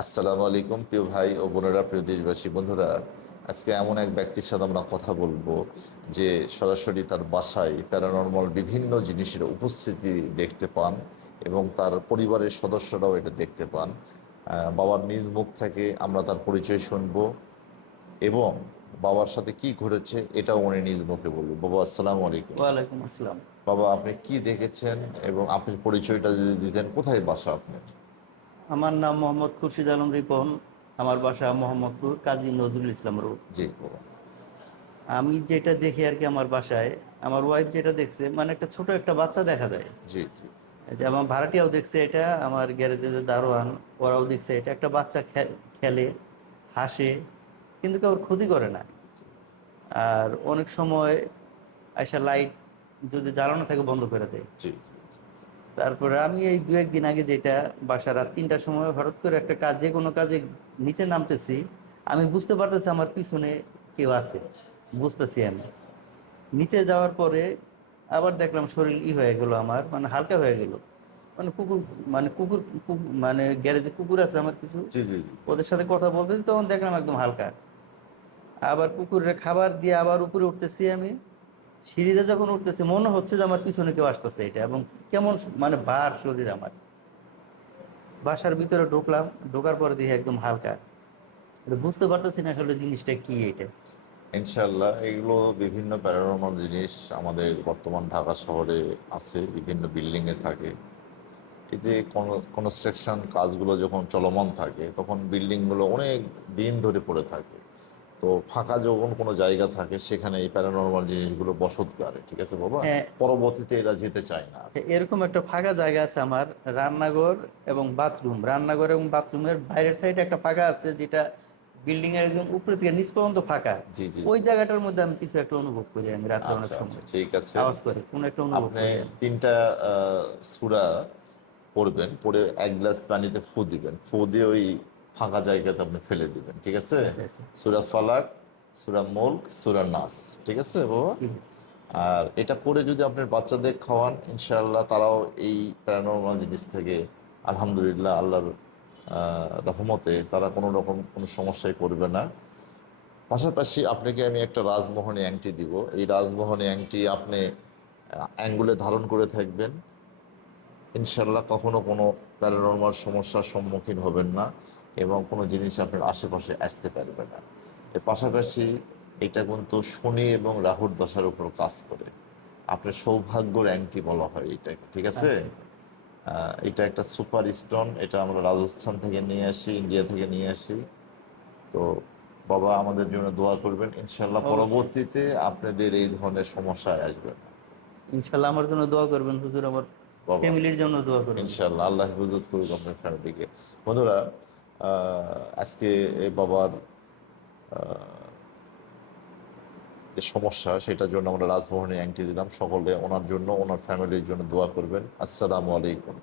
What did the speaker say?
আসসালামু আলাইকুম প্রিয় ভাই ও বোনেরা প্রিয় দেশবাসী বন্ধুরা। আজকে এমন এক ব্যক্তির সাথে আমরা কথা বলব যে সরাসরি তার বাসায় প্যারানর্মাল বিভিন্ন জিনিসের উপস্থিতি দেখতে পান এবং তার পরিবারের সদস্যরাও এটা দেখতে পান। বাবার নিজ মুখ থেকে আমরা তার পরিচয় শুনব এবং বাবার সাথে কি ঘটেছে এটাও উনি নিজ মুখে বলব বাবা আসসালামু আলাইকুম। ওয়ালাইকুম আসসালাম। বাবা আপনি কি দেখেছেন এবং আপনি পরিচয়টা যদি দিতেন কোথায় বাসা আপনার? আমার নাম মোহাম্মদ খুরশিদ আলম রিপন আমার বাসা মোহাম্মদপুর কাজী নজরুল ইসলাম রোড। জি। আমি যেটা দেখি আর কি আমার বাসায় আমার ওয়াইফ যেটা দেখছে মানে একটা ছোট একটা বাচ্চা দেখা যায়। জি জি। যে আমার ভাড়াটিয়াও দেখছে এটা আমার গ্যারেজে যে দারোয়ান ওরাও দেখছে এটা। একটা বাচ্চা খেলে হাসে কিন্তু কেউ ক্ষতি করে না। আর অনেক সময় আইসা লাইট যদি জ্বালানো থাকে বন্ধ করে দেয়। জি জি জি। তারপরে আমি এই দু একদিন আগে যেটা বাসা রাত তিনটার সময় হঠাৎ করে একটা কাজ কোনো কাজে নিচে নামতেছি আমি বুঝতে পারতেছি আমার পিছনে কেউ আছে বুঝতেছি আমি। নিচে যাওয়ার পরে আবার দেখলাম শরীর ই হয়ে গেল আমার মানে হালকা হয়ে গেল। মানে কুকুর মানে কুকুর মানে গ্যারেজে কুকুর আছে আমার কিছু। ওদের সাথে কথা বলতেছি তখন দেখলাম একদম হালকা। আবার কুকুরের খাবার দিয়ে আবার উপরে উঠতেছি আমি। সিঁড়িতে যখন উঠতেছে, মনে হচ্ছে যে আমার পিছনে কেউ আসতেছে এটা, এবং কেমন মানে বার শরীর আমার। বাসার ভিতরে ঢুকলাম, ঢোকার পরে দেখি একদম হালকা। বুঝতে পারতেছি না আসলে জিনিসটা কি এটা। ইনশাল্লাহ এগুলো বিভিন্ন প্যারানর্মাল জিনিস আমাদের বর্তমান ঢাকা শহরে আছে, বিভিন্ন বিল্ডিংয়ে থাকে। এই যে কনস্ট্রাকশন কাজগুলো যখন চলমান থাকে, তখন বিল্ডিংগুলো অনেক দিন ধরে পড়ে থাকে। তো ফাঁকা যখন কোনো জায়গা থাকে সেখানে এই প্যারানর্মাল জিনিসগুলো বসত করে ঠিক আছে বাবা? হ্যাঁ। পরবর্তীতে এরা যেতে চায় না। এরকম একটা ফাঁকা জায়গা আছে আমার রান্নাঘর এবং বাথরুম রান্নাঘর এবং বাথরুমের বাইরের সাইডে একটা ফাঁকা আছে যেটা বিল্ডিং এর একদম উপরে থেকে নিচ পর্যন্ত ফাঁকা। জি জি। ওই জায়গাটার মধ্যে আমি কিছু একটা অনুভব করি আমি অনেক আচ্ছা সময়। আচ্ছা ঠিক আছে। আওয়াজ করে কোন একটা অনুভব আপনি তিনটা সুরা পড়বেন পড়ে এক গ্লাস পানিতে ফু দিবেন। ফু দিয়ে ওই ফাঁকা জায়গাতে আপনি ফেলে দিবেন ঠিক আছে? আচ্ছা, আচ্ছা। সুরা ফালাক সুরা মুল্ক সুরা নাস ঠিক আছে বাবা? আর এটা পড়ে যদি আপনার বাচ্চাদের খাওয়ান ইনশাআল্লাহ তারাও এই প্যারানর্মাল জিনিস থেকে আলহামদুলিল্লাহ আল্লাহর রহমতে তারা কোনো রকম কোনো সমস্যায় পড়বে না। পাশাপাশি আপনাকে আমি একটা রাজমোহনী অ্যাংটি দিব। এই রাজমোহনী অ্যাংটি আপনি অ্যাঙ্গুলে ধারণ করে থাকবেন। ইনশাল্লাহ কখনো কোনো প্যারানর্মাল সমস্যার সম্মুখীন হবেন না। এবং কোনো জিনিস আপনার আশেপাশে আসতে পারবে না। এর পাশাপাশি এটা কিন্তু শনি এবং রাহুর দশার উপর কাজ করে। আপনার সৌভাগ্যর অ্যাংটি বলা হয় এটাকে ঠিক আছে? এটা একটা সুপার স্টোন এটা আমরা রাজস্থান থেকে নিয়ে আসি ইন্ডিয়া থেকে নিয়ে আসি। তো বাবা আমাদের জন্য দোয়া করবেন ইনশাল্লাহ পরবর্তীতে আপনাদের এই ধরনের সমস্যায় আসবে না। ইনশাল্লাহ আমার জন্য দোয়া করবেন হুজুর আমার বাবা। ফ্যামিলির জন্য দোয়া করবেন। ইনশাল্লাহ আল্লাহ হেফাজত করুক আপনার ফ্যামিলিকে বন্ধুরা আজকে এই বাবার যে সমস্যা, সেটার জন্য আমরা রাজভবনে অ্যাংটি দিলাম। সকলে ওনার জন্য, ওনার ফ্যামিলির জন্য দোয়া করবেন। আসসালামু আলাইকুম।